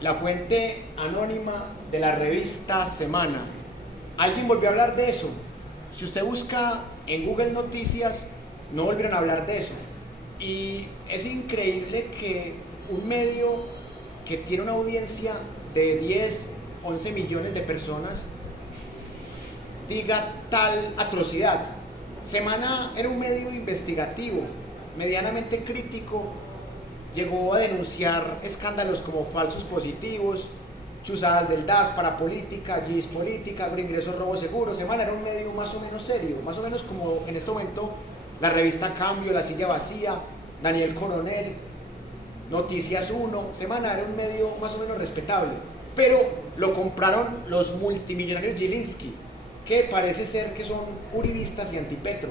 La fuente anónima de la revista Semana. ¿Alguien volvió a hablar de eso? Si usted busca en Google Noticias, no volvieron a hablar de eso. Y es increíble que un medio que tiene una audiencia de 10, 11 millones de personas diga tal atrocidad. Semana era un medio investigativo, medianamente crítico, llegó a denunciar escándalos como falsos positivos, chuzadas del DAS para política, GIS política, agroingresos, robo seguro. Semana era un medio más o menos serio, más o menos como en este momento la revista Cambio, La Silla Vacía, Daniel Coronel, Noticias 1. Semana era un medio más o menos respetable, pero lo compraron los multimillonarios Gilinski, que parece ser que son uribistas y antipetro,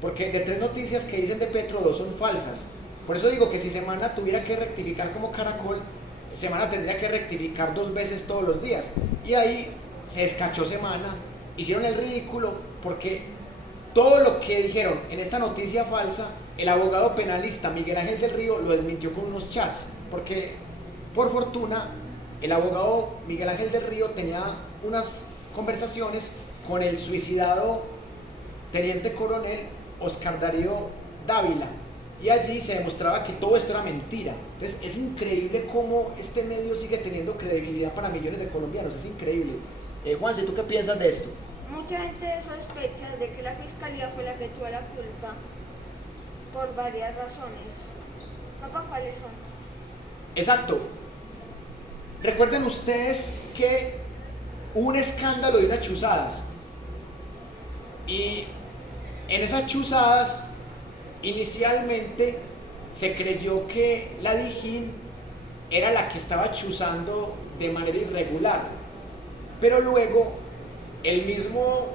porque de 3 noticias que dicen de Petro, 2 son falsas. Por eso digo que si Semana tuviera que rectificar como Caracol, Semana tendría que rectificar 2 veces todos los días. Y ahí se escachó Semana, hicieron el ridículo, porque todo lo que dijeron en esta noticia falsa, el abogado penalista Miguel Ángel del Río lo desmintió con unos chats, porque por fortuna el abogado Miguel Ángel del Río tenía unas conversaciones con el suicidado teniente coronel Oscar Darío Dávila, y allí se demostraba que todo esto era mentira. Entonces es increíble cómo este medio sigue teniendo credibilidad para millones de colombianos, es increíble. Juanse, ¿tú qué piensas de esto? Mucha gente sospecha de que la fiscalía fue la que tuvo la culpa por varias razones. Papá, ¿cuáles son? Exacto. Recuerden ustedes que hubo un escándalo de unas chuzadas, y en esas chuzadas inicialmente se creyó que la Dijín era la que estaba chuzando de manera irregular, pero luego el mismo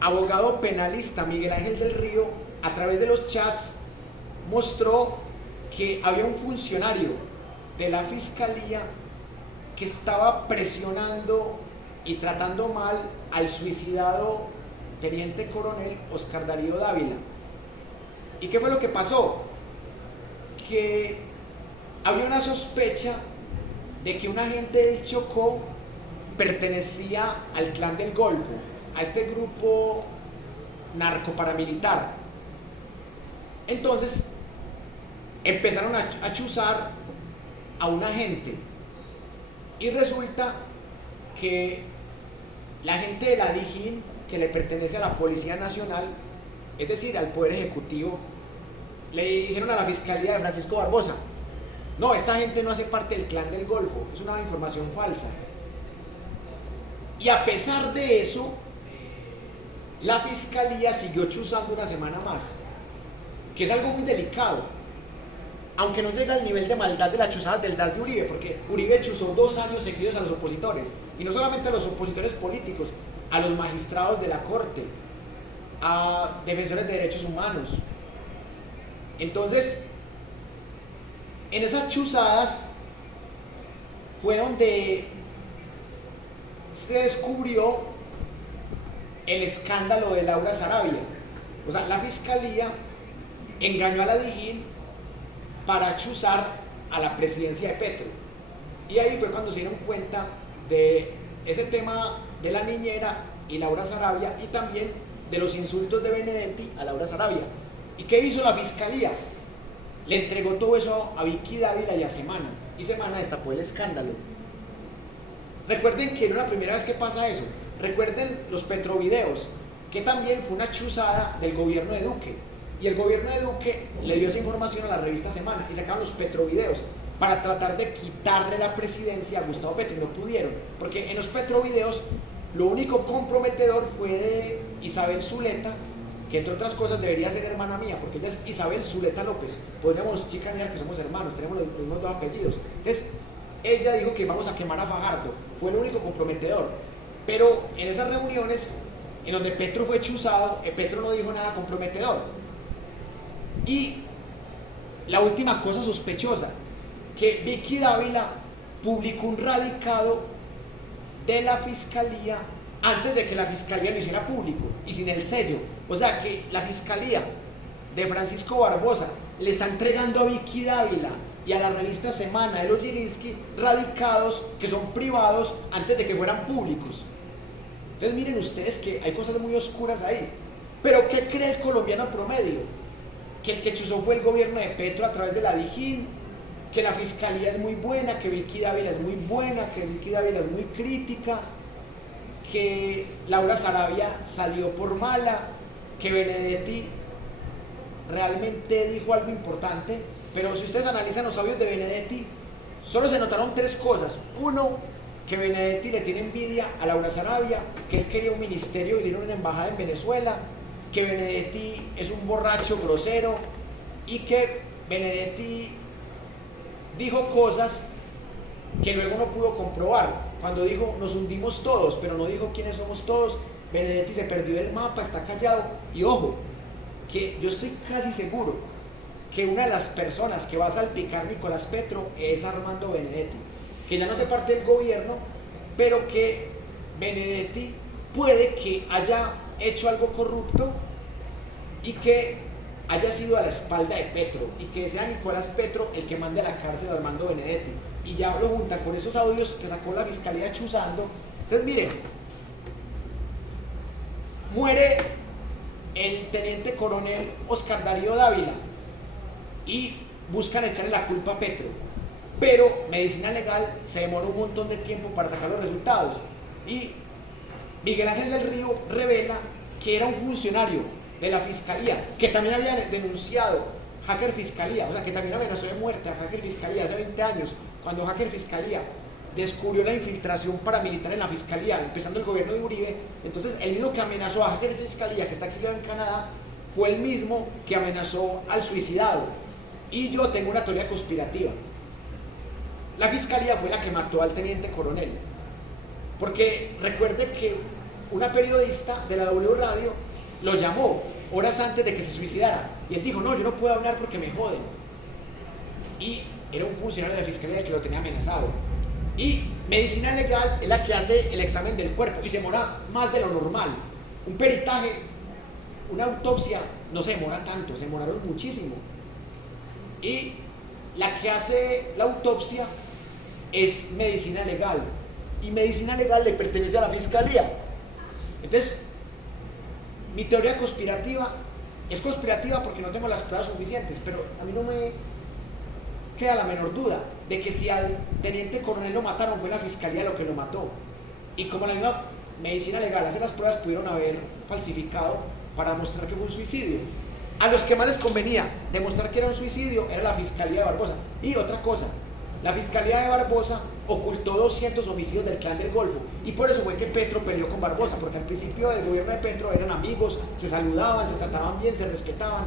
abogado penalista Miguel Ángel del Río, a través de los chats, mostró que había un funcionario de la fiscalía que estaba presionando y tratando mal al suicidado teniente coronel Oscar Darío Dávila. ¿Y qué fue lo que pasó? Que había una sospecha de que un agente del Chocó pertenecía al Clan del Golfo, a este grupo narcoparamilitar. Entonces empezaron a chuzar a un agente, y resulta que la gente de la Dijín, que le pertenece a la Policía Nacional, es decir, al Poder Ejecutivo, le dijeron a la Fiscalía de Francisco Barbosa: no, esta gente no hace parte del Clan del Golfo, es una información falsa. Y a pesar de eso, la Fiscalía siguió chuzando una semana más, que es algo muy delicado, aunque no llega al nivel de maldad de las chuzadas del DAS de Uribe, porque Uribe chuzó 2 años seguidos a los opositores, y no solamente a los opositores políticos, a los magistrados de la Corte, a defensores de derechos humanos. Entonces, en esas chuzadas fue donde se descubrió el escándalo de Laura Sarabia. O sea, la fiscalía engañó a la Dijín para chuzar a la presidencia de Petro. Y ahí fue cuando se dieron cuenta de ese tema de la niñera y Laura Sarabia, y también de los insultos de Benedetti a Laura Sarabia. ¿Y qué hizo la fiscalía? Le entregó todo eso a Vicky Dávila y a Semana, y Semana destapó el escándalo. Recuerden que no es la primera vez que pasa eso. Recuerden los petrovideos, que también fue una chuzada del gobierno de Duque, y el gobierno de Duque le dio esa información a la revista Semana, y sacaron los petrovideos para tratar de quitarle la presidencia a Gustavo Petro, y no pudieron, porque en los petrovideos lo único comprometedor fue de Isabel Zuleta, que entre otras cosas debería ser hermana mía, porque ella es Isabel Zuleta López. Podríamos chicanear que somos hermanos, tenemos los mismos 2 apellidos. Entonces, ella dijo que vamos a quemar a Fajardo, fue lo único comprometedor. Pero en esas reuniones en donde Petro fue chuzado, Petro no dijo nada comprometedor. Y la última cosa sospechosa, que Vicky Dávila publicó un radicado de la fiscalía antes de que la fiscalía lo hiciera público y sin el sello. O sea que la fiscalía de Francisco Barbosa le está entregando a Vicky Dávila y a la revista Semana de los Gilinski, radicados que son privados antes de que fueran públicos. Entonces miren ustedes que hay cosas muy oscuras ahí. Pero ¿qué cree el colombiano promedio? Que el que chuzó fue el gobierno de Petro a través de la Dijín, que la fiscalía es muy buena, que Vicky Dávila es muy buena, que Vicky Dávila es muy crítica, que Laura Sarabia salió por mala, que Benedetti realmente dijo algo importante. Pero si ustedes analizan los audios de Benedetti, solo se notaron tres cosas. Uno, que Benedetti le tiene envidia a Laura Sarabia, que él quería un ministerio y le dieron una embajada en Venezuela, que Benedetti es un borracho grosero y que Benedetti dijo cosas que luego no pudo comprobar. Cuando dijo nos hundimos todos, pero no dijo quiénes somos todos, Benedetti se perdió del mapa, está callado. Y ojo, que yo estoy casi seguro que una de las personas que va a salpicar Nicolás Petro es Armando Benedetti, que ya no hace parte del gobierno, pero que Benedetti puede que haya hecho algo corrupto y que haya sido a la espalda de Petro, y que sea Nicolás Petro el que mande a la cárcel a Armando Benedetti, y ya lo junta con esos audios que sacó la fiscalía chuzando. Entonces miren, muere el teniente coronel Oscar Darío Dávila y buscan echarle la culpa a Petro, pero Medicina Legal se demoró un montón de tiempo para sacar los resultados, y Miguel Ángel del Río revela que era un funcionario de la fiscalía que también había denunciado Hacker Fiscalía, o sea que también amenazó de muerte a Hacker Fiscalía hace 20 años, cuando Hacker Fiscalía descubrió la infiltración paramilitar en la fiscalía, empezando el gobierno de Uribe. Entonces el mismo que amenazó a Hacker Fiscalía, que está exiliado en Canadá, fue el mismo que amenazó al suicidado. Y yo tengo una teoría conspirativa. La fiscalía fue la que mató al teniente coronel, porque recuerde que una periodista de la W Radio lo llamó horas antes de que se suicidara y él dijo, no, yo no puedo hablar porque me joden, y era un funcionario de la fiscalía que lo tenía amenazado. Y Medicina Legal es la que hace el examen del cuerpo y se demora más de lo normal. Un peritaje, una autopsia no se demora tanto, se demoraron muchísimo. Y la que hace la autopsia es Medicina Legal, y Medicina Legal le pertenece a la fiscalía. Entonces mi teoría conspirativa es conspirativa porque no tengo las pruebas suficientes, pero a mí no me queda la menor duda de que si al teniente coronel lo mataron fue la fiscalía lo que lo mató. Y como la misma Medicina Legal hace las pruebas, pudieron haber falsificado para mostrar que fue un suicidio. A los que más les convenía demostrar que era un suicidio era la fiscalía de Barbosa. Y otra cosa, la fiscalía de Barbosa ocultó 200 homicidios del Clan del Golfo, y por eso fue que Petro peleó con Barbosa, porque al principio del gobierno de Petro eran amigos, se saludaban, se trataban bien, se respetaban,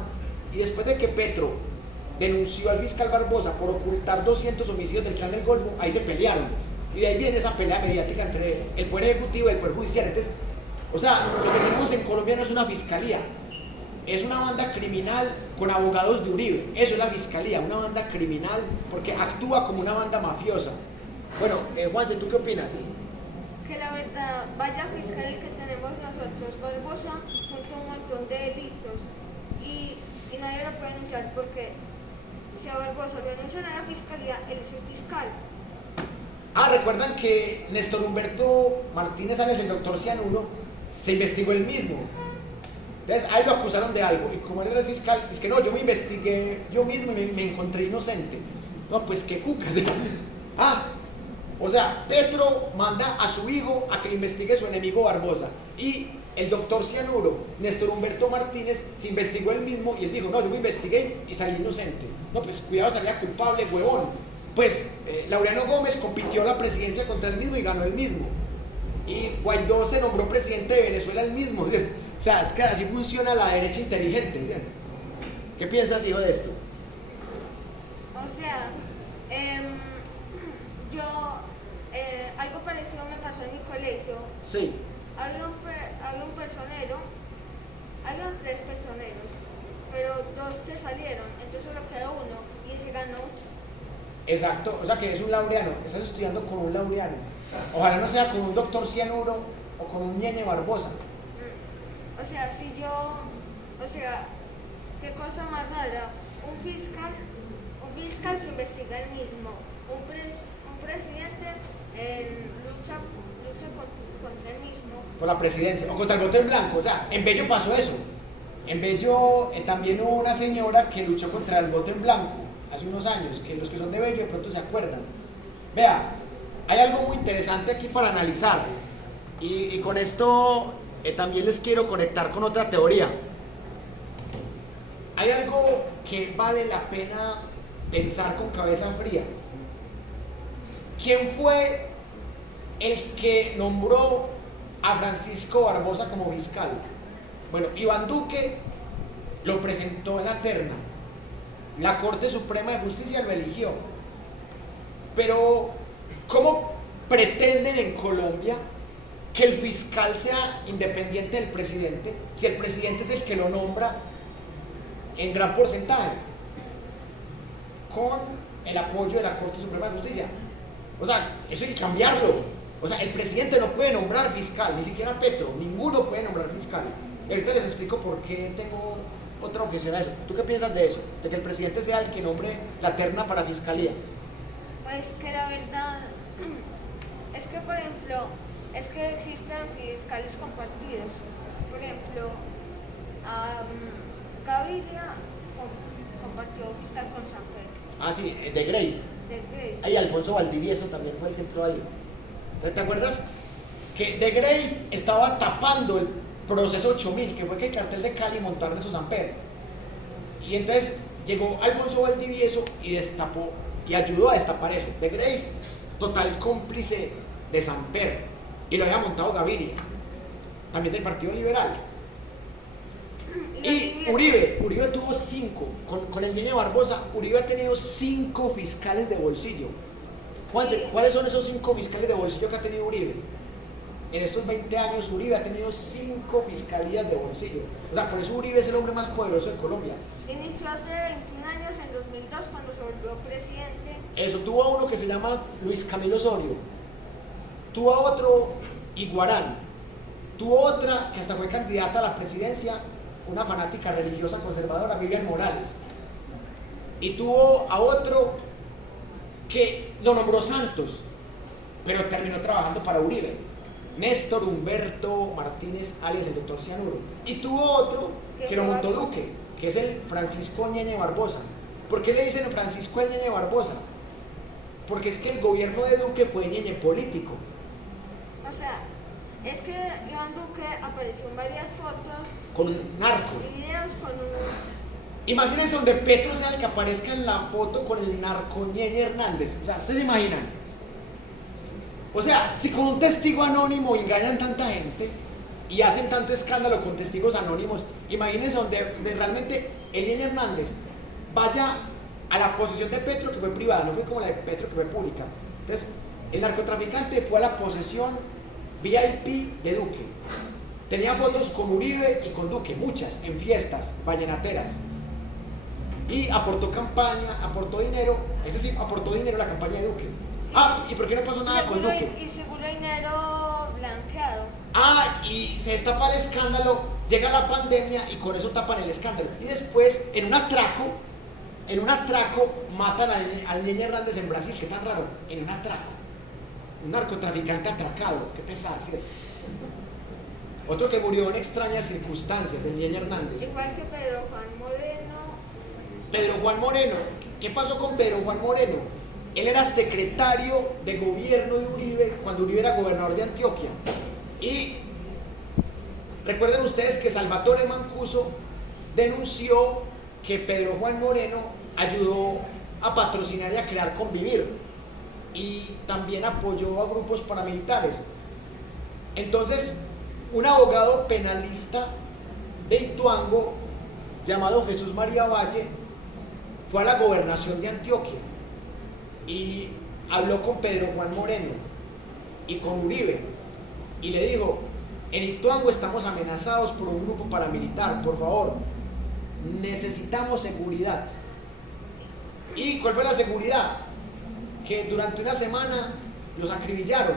y después de que Petro denunció al fiscal Barbosa por ocultar 200 homicidios del Clan del Golfo, ahí se pelearon, y de ahí viene esa pelea mediática entre el Poder Ejecutivo y el Poder Judicial. Entonces, o sea, lo que tenemos en Colombia no es una fiscalía, es una banda criminal con abogados de Uribe. Eso es la fiscalía, una banda criminal porque actúa como una banda mafiosa. Bueno, Juanse, ¿tú qué opinas? Que la verdad, vaya fiscal el que tenemos nosotros, Barbosa, junto a un montón de delitos, y nadie lo puede denunciar, porque si a Barbosa lo denuncian a la fiscalía, él es el fiscal. Ah, recuerdan que Néstor Humberto Martínez, alias el doctor Cianuro, se investigó él mismo. Entonces, ahí lo acusaron de algo, y como él era el fiscal, es que no, yo me investigué yo mismo y me encontré inocente. No, pues qué cucas. O sea, Petro manda a su hijo a que le investigue su enemigo Barbosa, y el doctor Cianuro, Néstor Humberto Martínez, se investigó él mismo y él dijo, no, yo me investigué y salí inocente. No, pues cuidado, salía culpable, huevón. Pues Laureano Gómez compitió a la presidencia contra él mismo y ganó él mismo. Y Guaidó se nombró presidente de Venezuela él mismo. O sea, es que así funciona la derecha inteligente, ¿sí? ¿Qué piensas, hijo, de esto? O sea, algo parecido me pasó en mi colegio. Sí. Había un personero, había 3 personeros, pero 2 se salieron, entonces solo quedó uno y se ganó. Exacto, o sea que es un laureano, estás estudiando con un laureano. Ojalá no sea con un doctor Cianuro o con un Ñeñe Barbosa. O sea, qué cosa más rara, un fiscal fiscal se investiga el mismo. Un presidente lucha contra el mismo. Por la presidencia, o contra el voto en blanco. O sea, en Bello pasó eso. En Bello también hubo una señora que luchó contra el voto en blanco hace unos años, que los que son de Bello de pronto se acuerdan. Vea, hay algo muy interesante aquí para analizar, y con esto también les quiero conectar con otra teoría. Hay algo que vale la pena pensar con cabeza fría. ¿Quién fue el que nombró a Francisco Barbosa como fiscal? Bueno, Iván Duque lo presentó en la terna. La Corte Suprema de Justicia lo eligió. Pero, ¿cómo pretenden en Colombia que el fiscal sea independiente del presidente si el presidente es el que lo nombra en gran porcentaje? Con el apoyo de la Corte Suprema de Justicia. O sea, eso hay que cambiarlo. O sea, el presidente no puede nombrar fiscal, ni siquiera Petro, ninguno puede nombrar fiscal. Y ahorita les explico por qué tengo otra objeción a eso. ¿Tú qué piensas de eso? De que el presidente sea el que nombre la terna para fiscalía. Pues que la verdad es que, por ejemplo, es que existen fiscales compartidos. Por ejemplo, Gaviria compartió fiscal con Samper. Ah, sí, de Grey. Ahí Alfonso Valdivieso también fue el que entró ahí. ¿Te acuerdas? Que de Grey estaba tapando el proceso 8000, que fue que el cartel de Cali montaron esos Samper. Y entonces llegó Alfonso Valdivieso y destapó, y ayudó a destapar eso. De Grey, total cómplice de Samper. Y lo había montado Gaviria, también del Partido Liberal. Y Uribe tuvo 5, con el Ñeñe Barbosa, Uribe ha tenido 5 fiscales de bolsillo. Juanse, ¿cuáles son esos 5 fiscales de bolsillo que ha tenido Uribe? En estos 20 años Uribe ha tenido 5 fiscalías de bolsillo. O sea, por eso Uribe es el hombre más poderoso de Colombia. Inició hace 21 años, en 2002, cuando se volvió presidente. Eso, tuvo a uno que se llama Luis Camilo Osorio. Tuvo a otro, Iguarán. Tuvo otra que hasta fue candidata a la presidencia, una fanática religiosa conservadora, Vivian Morales. Y tuvo a otro que lo nombró Santos, pero terminó trabajando para Uribe, Néstor Humberto Martínez, alias el doctor Cianuro. Y tuvo otro que lo montó Duque, que es el Francisco Ñeñe Barbosa. ¿Por qué le dicen Francisco el Ñeñe Barbosa? Porque es que el gobierno de Duque fue Ñeñe político. O sea, es que Iván Duque apareció en varias fotos con un narco y videos con un... Imagínense donde Petro sea el que aparezca en la foto con el narco Ñeñe Hernández. O sea, ¿ustedes se imaginan? O sea, si con un testigo anónimo engañan tanta gente y hacen tanto escándalo con testigos anónimos, imagínense donde realmente el Ñeñe Hernández vaya a la posesión de Petro, que fue privada, no fue como la de Petro, que fue pública. Entonces, el narcotraficante fue a la posesión VIP de Duque. Tenía fotos con Uribe y con Duque, muchas, en fiestas vallenateras. Y aportó campaña, aportó dinero, ese sí, aportó dinero a la campaña de Duque. Ah, ¿y por qué no pasó nada con Duque? Y seguro dinero blanqueado. Ah, y se destapa el escándalo, llega la pandemia y con eso tapan el escándalo. Y después, en un atraco, matan al Ñeñe Hernández en Brasil. ¿Qué tan raro? En un atraco. Un narcotraficante atracado. Qué pesado, ¿sí? Otro que murió en extrañas circunstancias, el Ñeñe Hernández. Igual que Pedro Juan Moreno. Pedro Juan Moreno. ¿Qué pasó con Pedro Juan Moreno? Él era secretario de gobierno de Uribe cuando Uribe era gobernador de Antioquia. Y recuerden ustedes que Salvatore Mancuso denunció que Pedro Juan Moreno ayudó a patrocinar y a crear Convivir. Y también apoyó a grupos paramilitares. Entonces, un abogado penalista de Ituango llamado Jesús María Valle fue a la gobernación de Antioquia y habló con Pedro Juan Moreno y con Uribe y le dijo: en Ituango estamos amenazados por un grupo paramilitar, por favor, necesitamos seguridad. ¿Y cuál fue la seguridad? Que durante una semana los acribillaron.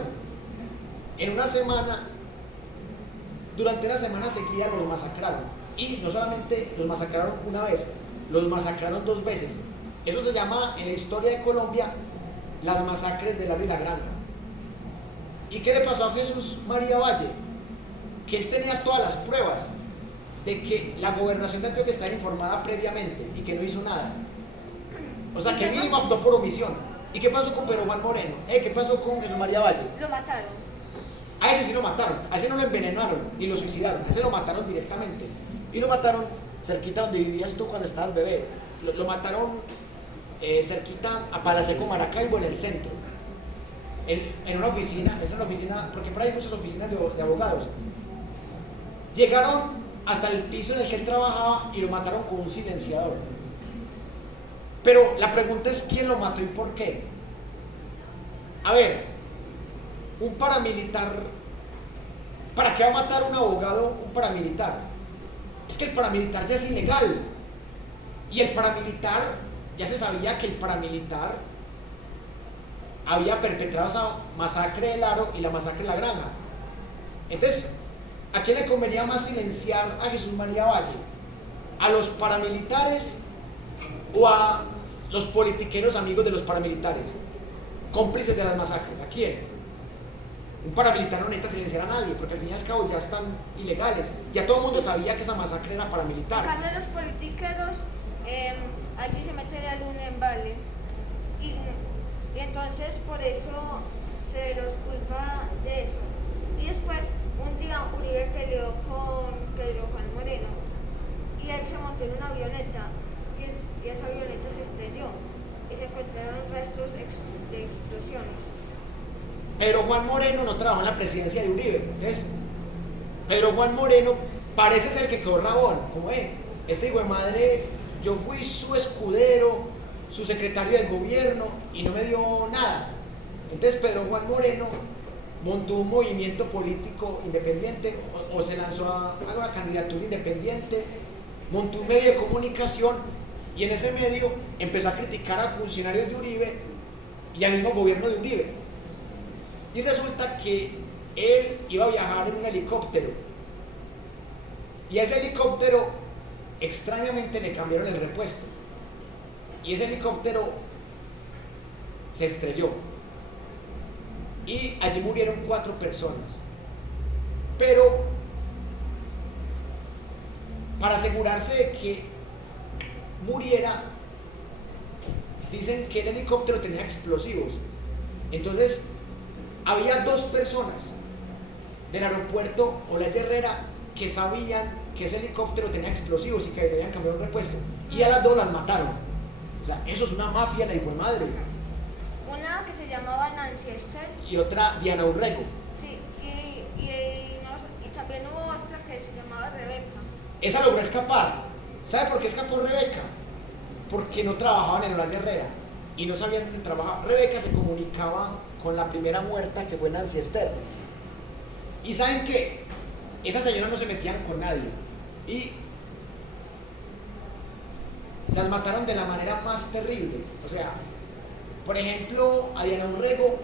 Durante una semana seguida los masacraron. Y no solamente los masacraron una vez, los masacraron 2 veces. Eso se llama en la historia de Colombia las masacres de Laro y la Granja. ¿Y qué le pasó a Jesús María Valle? Que él tenía todas las pruebas de que la gobernación de Antioquia estaba informada previamente y que no hizo nada. O sea, que mínimo optó por omisión. ¿Y qué pasó con Pedro Juan Moreno? ¿Qué pasó con Jesús María Valle? Lo mataron. A ese sí lo mataron, a ese no lo envenenaron ni lo suicidaron, a ese lo mataron directamente. Y lo mataron cerquita donde vivías tú cuando estabas bebé. Lo mataron cerquita a Palaseco Maracaibo, en el centro. En una oficina, es una oficina, porque por ahí hay muchas oficinas de abogados. Llegaron hasta el piso en el que él trabajaba y lo mataron con un silenciador. Pero la pregunta es quién lo mató y por qué. A ver, un paramilitar, ¿para qué va a matar a un abogado un paramilitar? Es que el paramilitar ya es ilegal. Y el paramilitar, ya se sabía que el paramilitar había perpetrado esa masacre de Laro y la masacre de la Granja. Entonces, ¿a quién le convenía más silenciar a Jesús María Valle? ¿A los paramilitares o a los politiqueros amigos de los paramilitares? Cómplices de las masacres, ¿a quién? Un paramilitar no necesita silenciar a nadie, porque al fin y al cabo ya están ilegales. Ya todo el mundo sabía que esa masacre era paramilitar. En cambio, los politiqueros, allí se metería el en vale. Y entonces por eso se los culpa de eso. Y después, un día Uribe peleó con Pedro Juan Moreno y él se montó en una avioneta y esa avioneta se estrelló y se encontraron restos de explosiones. Pedro Juan Moreno no trabajó en la presidencia de Uribe. Entonces, Pedro Juan Moreno parece ser que quedó rabón, como este hijo de madre, yo fui su escudero, su secretario de gobierno y no me dio nada. Entonces Pedro Juan Moreno montó un movimiento político independiente o se lanzó a una candidatura independiente, montó un medio de comunicación y en ese medio empezó a criticar a funcionarios de Uribe y al mismo gobierno de Uribe. Y resulta que él iba a viajar en un helicóptero y a ese helicóptero extrañamente le cambiaron el repuesto y ese helicóptero se estrelló y allí murieron 4 personas. Pero para asegurarse de que muriera, dicen que el helicóptero tenía explosivos. Entonces había 2 personas del aeropuerto Olaya Herrera que sabían que ese helicóptero tenía explosivos y que le habían cambiado un repuesto, y a las 2 las mataron. O sea, eso es una mafia, la hijo de madre. Una que se llamaba Nancy Esther Y otra Diana Urrego. sí, y también hubo otra que se llamaba Rebeca. Esa logró escapar. ¿Sabe por qué escapó Rebeca? Porque no trabajaban en Olaya Herrera y no sabían dónde trabajaba. Rebeca se comunicaba con la primera muerta, que fue Nancy Esther. Y ¿saben qué? Esas señoras no se metían con nadie y las mataron de la manera más terrible. O sea, por ejemplo, a Diana Urrego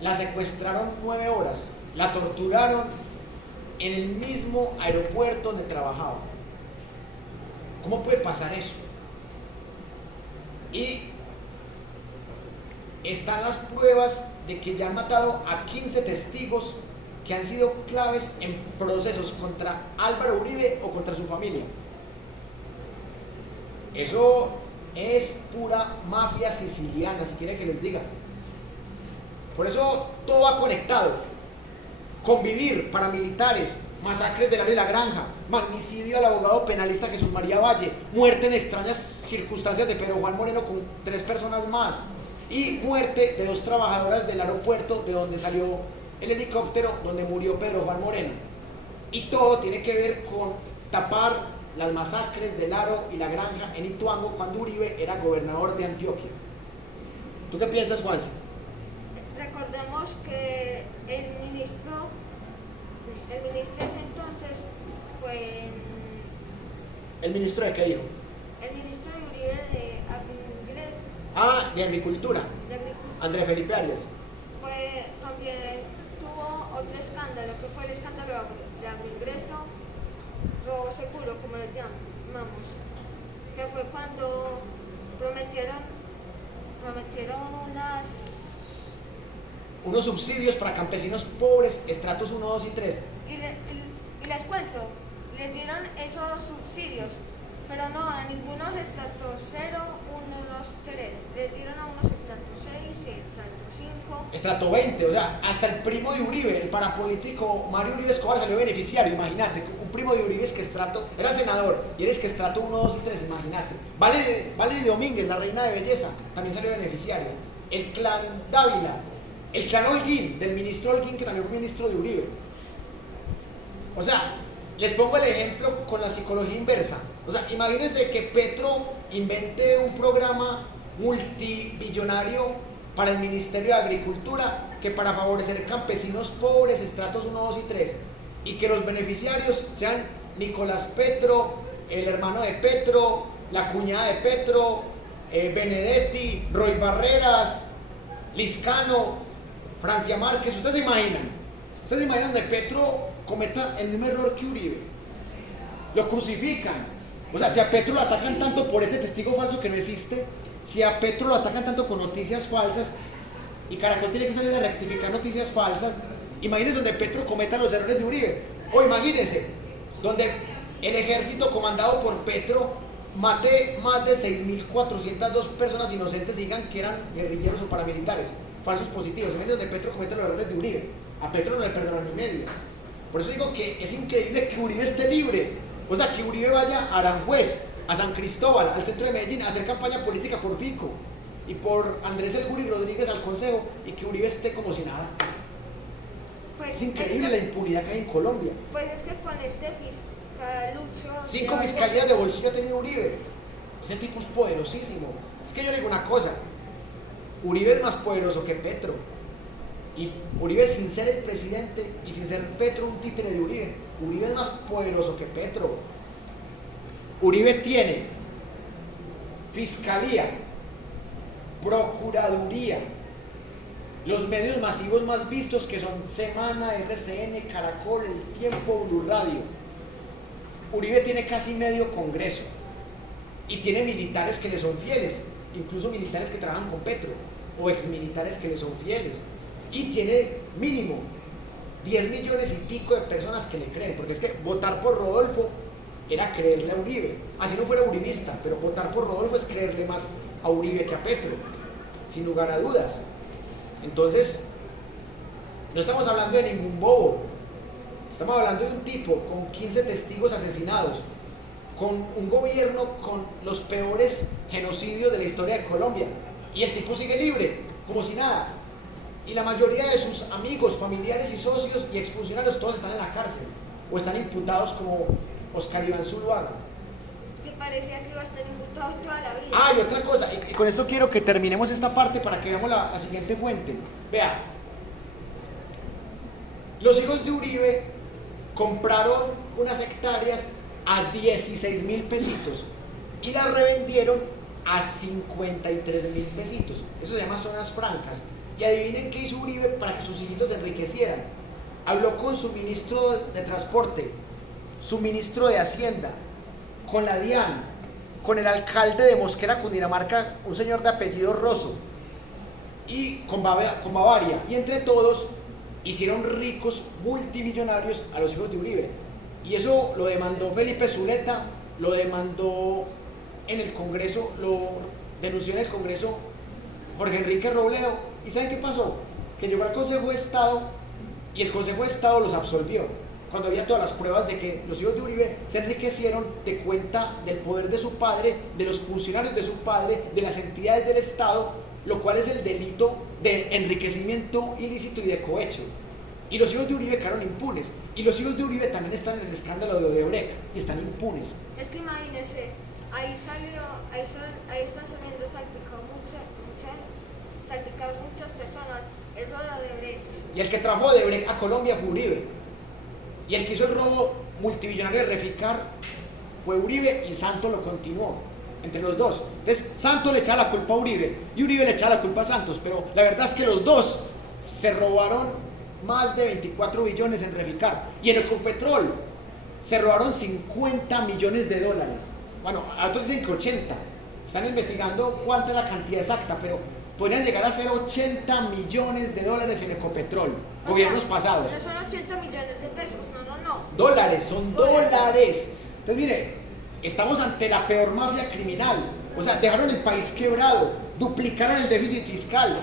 la secuestraron 9 horas, la torturaron en el mismo aeropuerto donde trabajaba. ¿Cómo puede pasar eso? Y están las pruebas de que ya han matado a 15 testigos que han sido claves en procesos contra Álvaro Uribe o contra su familia. Eso es pura mafia siciliana, si quiere que les diga. Por eso todo va conectado. Convivir, paramilitares, masacres de Laro y la Granja, magnicidio al abogado penalista Jesús María Valle, muerte en extrañas circunstancias de Pedro Juan Moreno con 3 personas más, y muerte de 2 trabajadoras del aeropuerto de donde salió el helicóptero donde murió Pedro Juan Moreno. Y todo tiene que ver con tapar las masacres de Laro y la Granja en Ituango cuando Uribe era gobernador de Antioquia. ¿Tú qué piensas, Juanse? Recordemos que el ministro de ese entonces fue ¿El ministro de qué dijo? el ministro de Uribe de Agricultura. De Agricultura, Andrés Felipe Arias. También tuvo otro escándalo, que fue el escándalo de agroingreso, robo seguro, como lo llamamos, que fue cuando prometieron unos subsidios para campesinos pobres, estratos 1, 2 y 3. y les cuento, les dieron esos subsidios, pero no a ningunos estratos 0, 1, 2, 3, les dieron a unos estratos 6, estratos 5. Estrato 20, o sea, hasta el primo de Uribe, el parapolítico Mario Uribe Escobar salió beneficiario, imagínate, un primo de Uribe es que estrato, era senador, y eres que estrato 1, 2 y 3, imagínate. Valery Domínguez, la reina de belleza, también salió beneficiaria. El clan Dávila, el clan Holguín, del ministro Holguín, que también fue ministro de Uribe. O sea, les pongo el ejemplo con la psicología inversa. O sea, imagínense que Petro invente un programa multibillonario para el Ministerio de Agricultura que para favorecer campesinos pobres, estratos 1, 2 y 3, y que los beneficiarios sean Nicolás Petro, el hermano de Petro, la cuñada de Petro, Benedetti, Roy Barreras, Liscano, Francia Márquez. ¿Ustedes se imaginan de Petro cometa el mismo error que Uribe? Lo crucifican. O sea, si a Petro lo atacan tanto por ese testigo falso que no existe, si a Petro lo atacan tanto con noticias falsas, y Caracol tiene que salir a rectificar noticias falsas, imagínense donde Petro cometa los errores de Uribe. O imagínense donde el ejército comandado por Petro mate más de 6.402 personas inocentes y digan que eran guerrilleros o paramilitares, falsos positivos. Imagínense donde Petro cometa los errores de Uribe. A Petro no le perdonan ni medio. Por eso digo que es increíble que Uribe esté libre. O sea, que Uribe vaya a Aranjuez, a San Cristóbal, al centro de Medellín, a hacer campaña política por Fico y por Andrés El Juri Rodríguez al Consejo, y que Uribe esté como si nada. Pues es increíble la impunidad que hay en Colombia. Pues es que con este fiscalucho... 5 fiscalías de bolsillo ha tenido Uribe. Ese tipo es poderosísimo. Es que yo le digo una cosa, Uribe es más poderoso que Petro. Y Uribe, sin ser el presidente y sin ser Petro un títere de Uribe, Uribe es más poderoso que Petro. Uribe tiene fiscalía, procuraduría, los medios masivos más vistos que son Semana, RCN, Caracol, El Tiempo, Blue Radio. Uribe tiene casi medio Congreso y tiene militares que le son fieles, incluso militares que trabajan con Petro o exmilitares que le son fieles, y tiene mínimo 10 millones y pico de personas que le creen, porque es que votar por Rodolfo era creerle a Uribe, así no fuera uribista, pero votar por Rodolfo es creerle más a Uribe que a Petro, sin lugar a dudas. Entonces, no estamos hablando de ningún bobo, estamos hablando de un tipo con 15 testigos asesinados, con un gobierno con los peores genocidios de la historia de Colombia, y el tipo sigue libre, como si nada. Y la mayoría de sus amigos, familiares y socios y exfuncionarios todos están en la cárcel o están imputados, como Oscar Iván Zuluaga. Que parecía que iba a estar imputado toda la vida. Ah, y otra cosa, y con esto quiero que terminemos esta parte para que veamos la siguiente fuente. Vea, los hijos de Uribe compraron unas hectáreas a 16.000 pesitos y las revendieron a 53.000 pesitos. Eso se llama zonas francas. Y adivinen qué hizo Uribe para que sus hijitos se enriquecieran. Habló con su ministro de Transporte, su ministro de Hacienda, con la DIAN, con el alcalde de Mosquera, Cundinamarca, un señor de apellido Rosso, y con Bavaria. Y entre todos hicieron ricos multimillonarios a los hijos de Uribe. Y eso lo demandó Felipe Zuleta, lo demandó en el Congreso, lo denunció en el Congreso Jorge Enrique Robledo. ¿Y saben qué pasó? Que llegó al Consejo de Estado y el Consejo de Estado los absolvió, cuando había todas las pruebas de que los hijos de Uribe se enriquecieron de cuenta del poder de su padre, de los funcionarios de su padre, de las entidades del Estado, lo cual es el delito de enriquecimiento ilícito y de cohecho. Y los hijos de Uribe quedaron impunes. Y los hijos de Uribe también están en el escándalo de Odebrecht y están impunes. Es que imagínense, ahí están saliendo salpicados muchas personas. Eso de Odebrecht. Y el que trajo Odebrecht a Colombia fue Uribe. Y el que hizo el robo multimillonario de Reficar fue Uribe, y Santos lo continuó entre los dos. Entonces Santos le echaba la culpa a Uribe y Uribe le echaba la culpa a Santos, pero la verdad es que los dos se robaron más de 24 billones en Reficar. Y en Ecopetrol se robaron 50 millones de dólares. Bueno, otros dicen que 80. Están investigando cuánta es la cantidad exacta, pero podrían llegar a ser 80 millones de dólares en Ecopetrol, gobiernos pasados. No son 80 millones de pesos, no. Dólares, son dólares. Entonces, mire, estamos ante la peor mafia criminal. O sea, dejaron el país quebrado, duplicaron el déficit fiscal.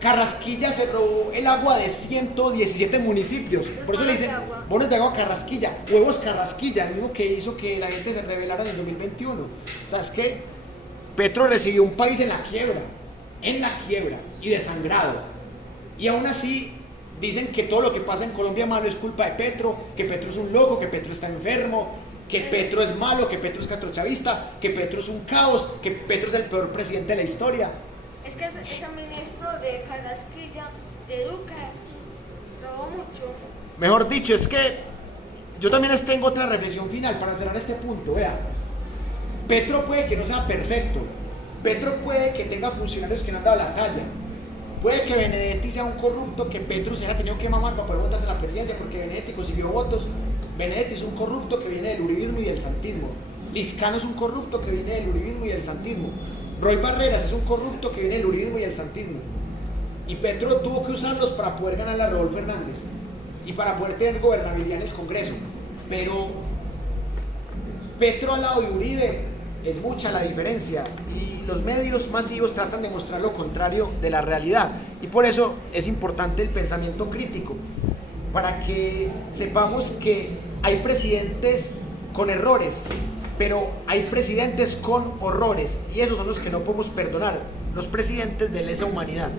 Carrasquilla se robó el agua de 117 municipios. Por eso le dicen bonos de agua Carrasquilla, huevos Carrasquilla, el mismo que hizo que la gente se rebelara en el 2021. O sea, es que Petro recibió un país en la quiebra y desangrado. Y aún así dicen que todo lo que pasa en Colombia malo es culpa de Petro, que Petro es un loco, que Petro está enfermo, que Petro es malo, que Petro es castrochavista, que Petro es un caos, que Petro es el peor presidente de la historia. Es que ese ministro de Carrasquilla, de Duque, robó mucho. Mejor dicho, es que yo también les tengo otra reflexión final para cerrar este punto. Vea, Petro puede que no sea perfecto, Petro puede que tenga funcionarios que no han dado la talla, puede que Benedetti sea un corrupto que Petro se haya tenido que mamar para poder votarse a la presidencia porque Benedetti consiguió votos. Benedetti es un corrupto que viene del uribismo y del santismo. Liscano es un corrupto que viene del uribismo y del santismo. Roy Barreras es un corrupto que viene del uribismo y del santismo. Y Petro tuvo que usarlos para poder ganar a Rodolfo Hernández y para poder tener gobernabilidad en el Congreso. Pero Petro al lado de Uribe es mucha la diferencia y los medios masivos tratan de mostrar lo contrario de la realidad. Y por eso es importante el pensamiento crítico, para que sepamos que hay presidentes con errores, pero hay presidentes con horrores, y esos son los que no podemos perdonar, los presidentes de lesa humanidad.